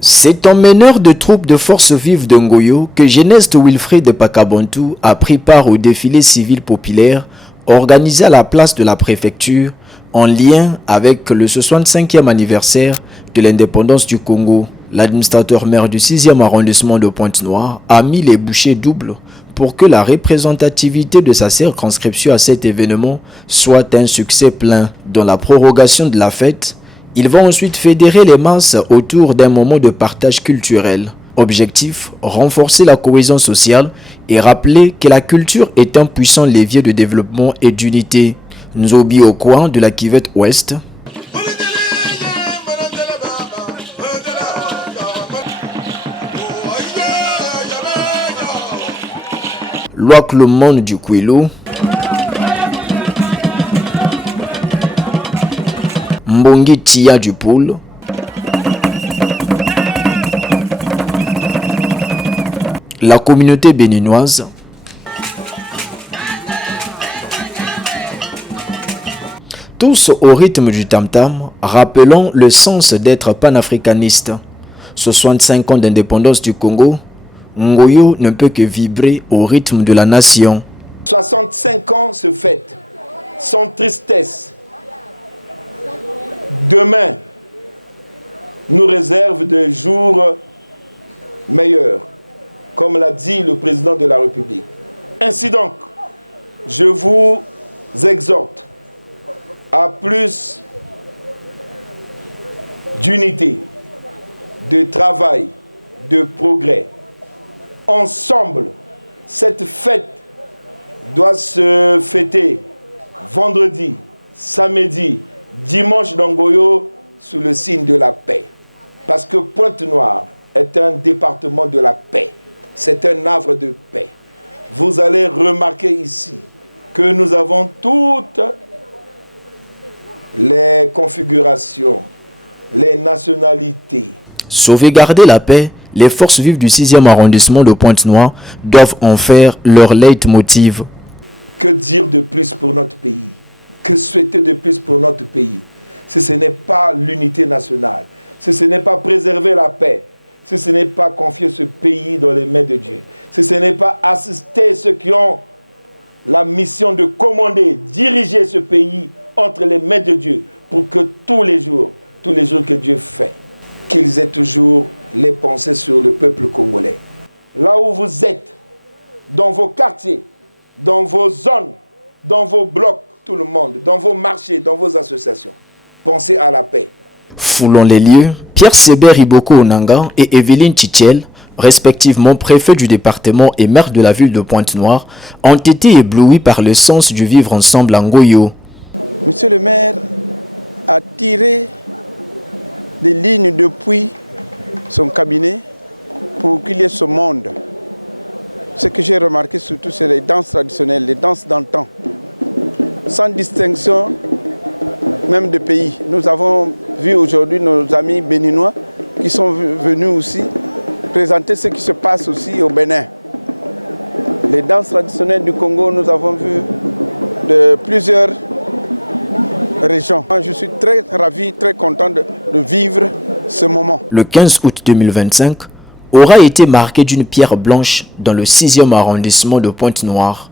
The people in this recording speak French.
C'est en meneur de troupes de forces vives de Ngoyo que Geneste Wilfrid Pakabantou a pris part au défilé civil populaire organisé à la place de la préfecture en lien avec le 65e anniversaire de l'indépendance du Congo. L'administrateur maire du 6e arrondissement de Pointe-Noire a mis les bouchées doubles pour que la représentativité de sa circonscription à cet événement soit un succès plein. Dans la prorogation de la fête, ils vont ensuite fédérer les masses autour d'un moment de partage culturel. Objectif, renforcer la cohésion sociale et rappeler que la culture est un puissant levier de développement et d'unité. Nzobi au coin de la Kivette Ouest. Loak le monde du Kouilou. Mbongi Tia du Poule. La communauté béninoise. Tous au rythme du tam-tam, rappelons le sens d'être panafricaniste. 65 ans d'indépendance du Congo, Ngoyo ne peut que vibrer au rythme de la nation. 65 ans se fêtent, sans tristesse. Demain nous réserve des jours meilleurs, comme l'a dit le président de la République. Ainsi donc, je vous exhorte à plus d'unité, de travail, de progrès. Ensemble, cette fête doit se fêter vendredi, samedi, dimanche dans Ngoyo sous le signe de la paix. Parce que Pointe-Noire est un département de la paix. C'est un havre de paix. Vous allez remarquer ici que nous avons toutes les configurations, les nationalités. Sauvegarder la paix, les forces vives du 6e arrondissement de Pointe-Noire doivent en faire leur leitmotiv. Que dire de plus pour notre pays? Que souhaiter de plus pour notre pays? Si ce n'est pas l'unité nationale, si ce n'est pas préserver la paix, si ce n'est pas confier ce pays dans les mains de Dieu, si ce n'est pas assister ce clan, la mission de commander, diriger ce pays entre les mains de Dieu, pour que tous les jours que Dieu fait, qu'ils aient toujours les concessions de peuple congolais. Là où vous êtes, dans vos quartiers, dans vos zones, dans vos blocs, tout le monde, dans vos marchés, dans vos associations, pensez à la paix. Foulons les lieux, Pierre Séber Iboko Onanga et Evelyne Tchichel, respectivement préfet du département et maire de la ville de Pointe-Noire, ont été éblouis par le sens du vivre ensemble en Ngoyo. Monsieur le maire a tiré des lignes depuis son cabinet pour briller ce monde. Ce que j'ai remarqué surtout, c'est les danses traditionnelles, les danses d'antan. Sans distinction, même de pays. Nous avons vu aujourd'hui nos amis béninois qui sont venus aussi présenter ce qui se passe aussi au Bénin. Les danses traditionnelles du Congo, nous avons vu plusieurs régions. Je suis très ravi, très content de vivre ce moment. Le 15 août 2025 aura été marqué d'une pierre blanche dans le 6e arrondissement de Pointe-Noire.